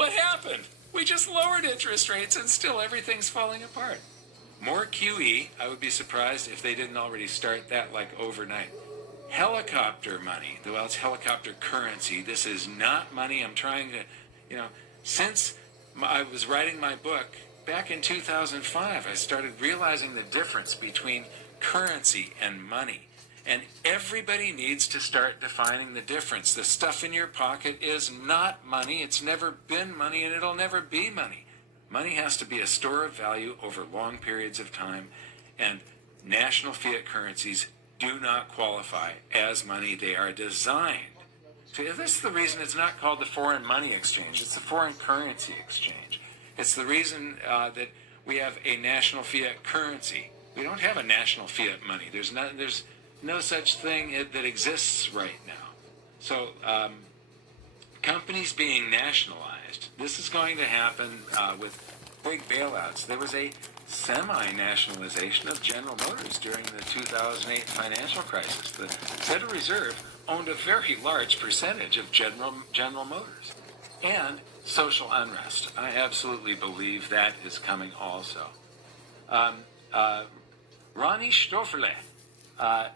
What happened? We just lowered interest rates and still everything's falling apart. More QE, I would be surprised if they didn't already start that like overnight. Helicopter money, well, it's helicopter currency. This is not money. I'm trying to, since I was writing my book back in 2005, I started realizing the difference between currency and money. And everybody needs to start defining the difference. The stuff in your pocket is not money. It's never been money, and it'll never be money. Money has to be a store of value over long periods of time, and national fiat currencies do not qualify as money. They are designed to, this is the reason it's not called the foreign money exchange. It's the foreign currency exchange. It's the reason that we have a national fiat currency. We don't have a national fiat money. There's no such thing that exists right now. So companies being nationalized, this is going to happen with big bailouts. There was a semi-nationalization of General Motors during the 2008 financial crisis. The Federal Reserve owned a very large percentage of General Motors. And social unrest. I absolutely believe that is coming also. Ronnie Stoffele,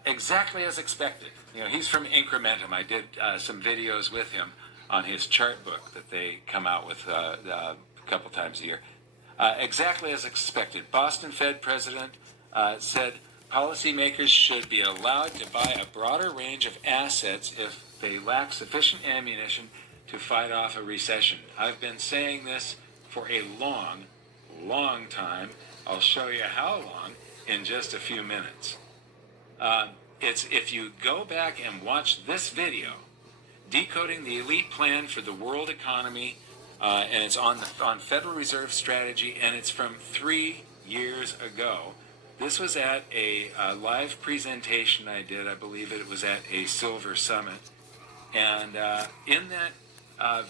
exactly as expected. He's from Incrementum. I did some videos with him on his chart book that they come out with a couple times a year. Exactly as expected. Boston Fed president said policymakers should be allowed to buy a broader range of assets if they lack sufficient ammunition to fight off a recession. I've been saying this for a long, long time. I'll show you how long in just a few minutes. It's if you go back and watch this video, Decoding the Elite Plan for the World Economy, and it's on Federal Reserve strategy, and it's from 3 years ago. This was at a live presentation I did. I believe it was at a Silver Summit. And in that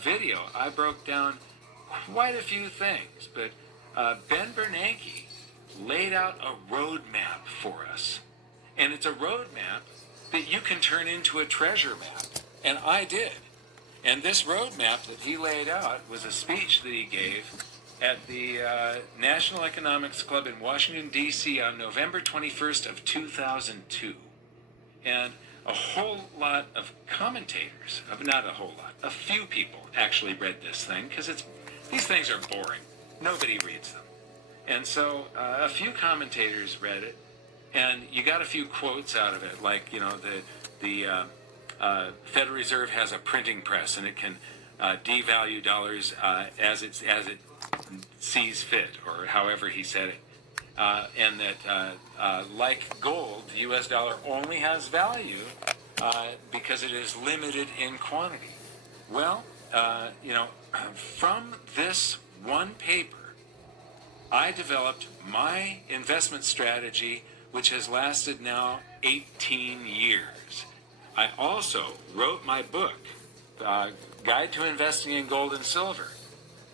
video, I broke down quite a few things. But Ben Bernanke laid out a roadmap for us. And it's a roadmap that you can turn into a treasure map. And I did. And this roadmap that he laid out was a speech that he gave at the National Economics Club in Washington, D.C. on November 21st of 2002. And a whole lot of commentators, not a whole lot, a few people actually read this thing, because these things are boring. Nobody reads them. And so a few commentators read it, and you got a few quotes out of it, like, the Federal Reserve has a printing press, and it can devalue dollars as it sees fit, or however he said it. And that, like gold, the U.S. dollar only has value because it is limited in quantity. Well, from this one paper, I developed my investment strategy, which has lasted now 18 years. I also wrote my book, Guide to Investing in Gold and Silver.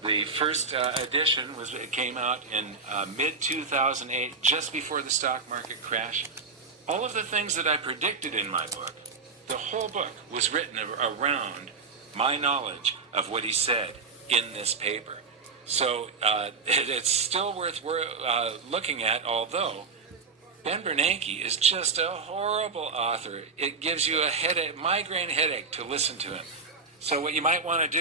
The first edition came out in mid-2008, just before the stock market crash. All of the things that I predicted in my book, the whole book was written around my knowledge of what he said in this paper. So it's still worth looking at, although Ben Bernanke is just a horrible author. It gives you a migraine headache to listen to him. So what you might want to do